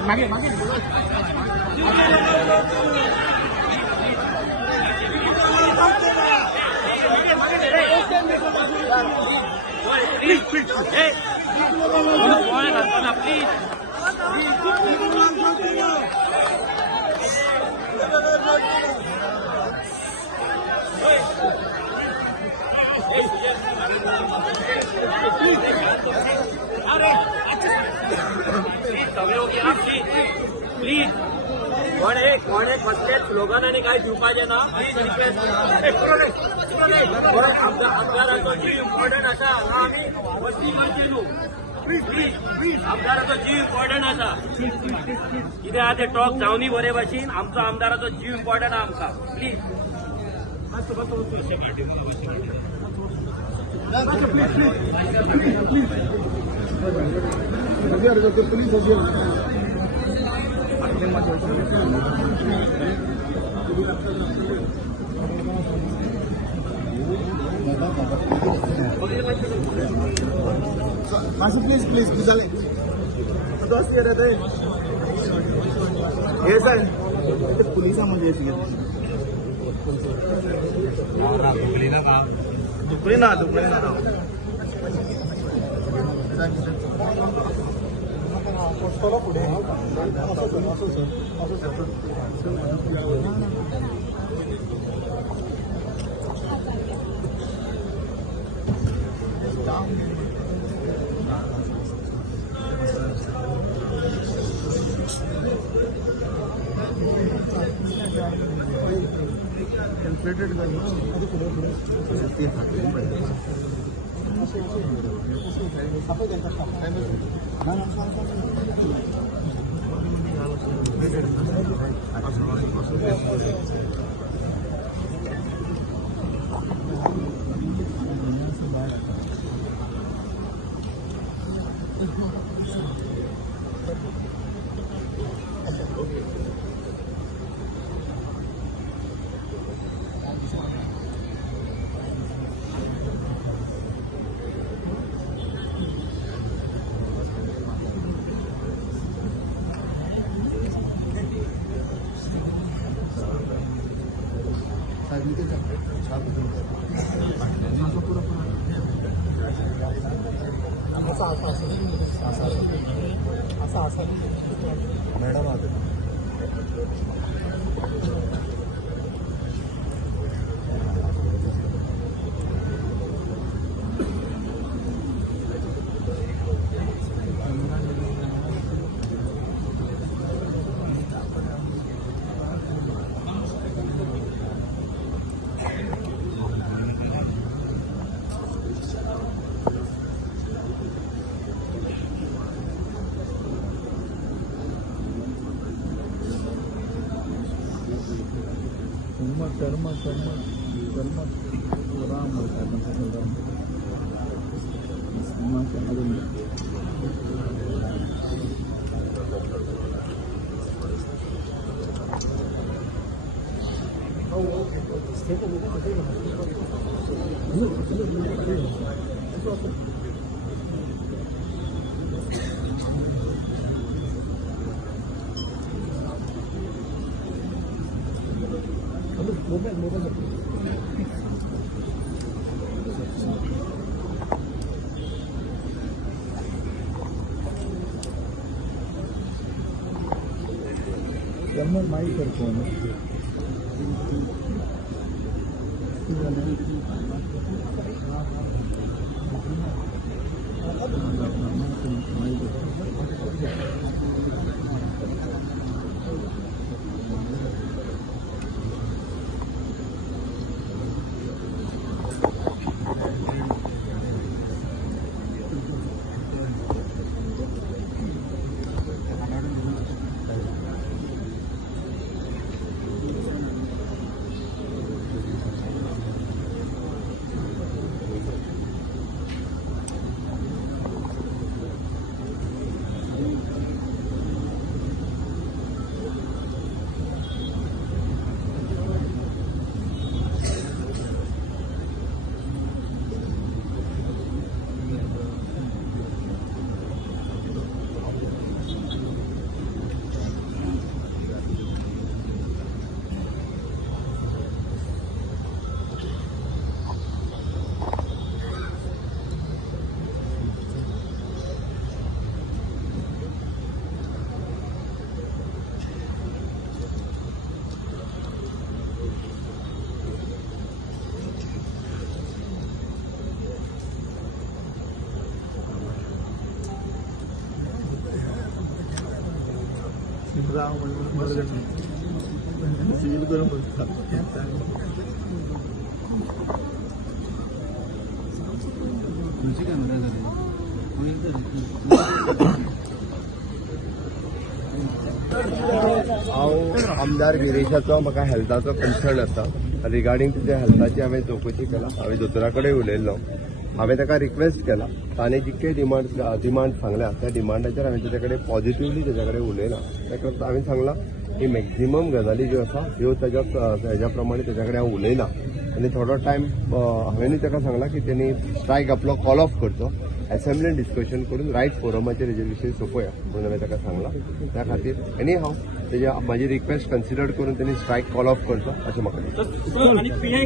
मागे मागे please please please कोण एक बसले स्लोगन आणि काय शिवपाचे ना आमदाराचो जीव इम्पॉर्टंट आसा आमी वस्ती केलो प्लीज प्लीज प्लीज आमदाराचो जीव इम्पॉर्टंट आसा कितें आहा ते टॉक जावनी बरे भाशेन आमचो आमदाराचो जीव इम्पॉर्टंट आहा आमकां प्लीज प्लीज प्लीज प्लीज झाले दोस्त येत आहे हे सर पोलिसांमध्ये दुपरी ना पुढे कैलकुलेटेड मॅडम आते कर्म राम कर्मल माई करतो राव म्हणून सिव्हिल करून बसतात. हांव आमदार गिरीशाचो म्हाका हेल्थाचो कन्सर्न आसा. रिगार्डींग तुज्या हेल्थाची हांवें चवकशी केला. हांवें दोतोरा कडेन उलयल्लो. हांवें ताका रिक्वेस्ट केला. ताणें जितके डिमांड सांगल्या त्या डिमांडाचेर हांवें ताचे कडेन पॉझिटिव्हली ताचे कडेन उलयलां. ताका हांवें सांगलां की मॅक्झिमम गजाली ज्यो आसा ह्यो हेज्या प्रमाणे ताचे कडेन हांव उलयलां आनी थोडो टायम हांवेंनूय ताका सांगलां की तेणी स्ट्रायक आपलो कॉल ऑफ करचो. असेंब्लीन डिस्कशन करून रायट फोरमाचेर हेजे विशीं सोंपया म्हणून हांवें ताका सांगलां. त्या खातीर एनी हांव तेज्या म्हाजी रिक्वेस्ट कन्सिडर करून तेणी स्ट्रायक कॉल ऑफ करचो अशें म्हाका दिसता. आणि PI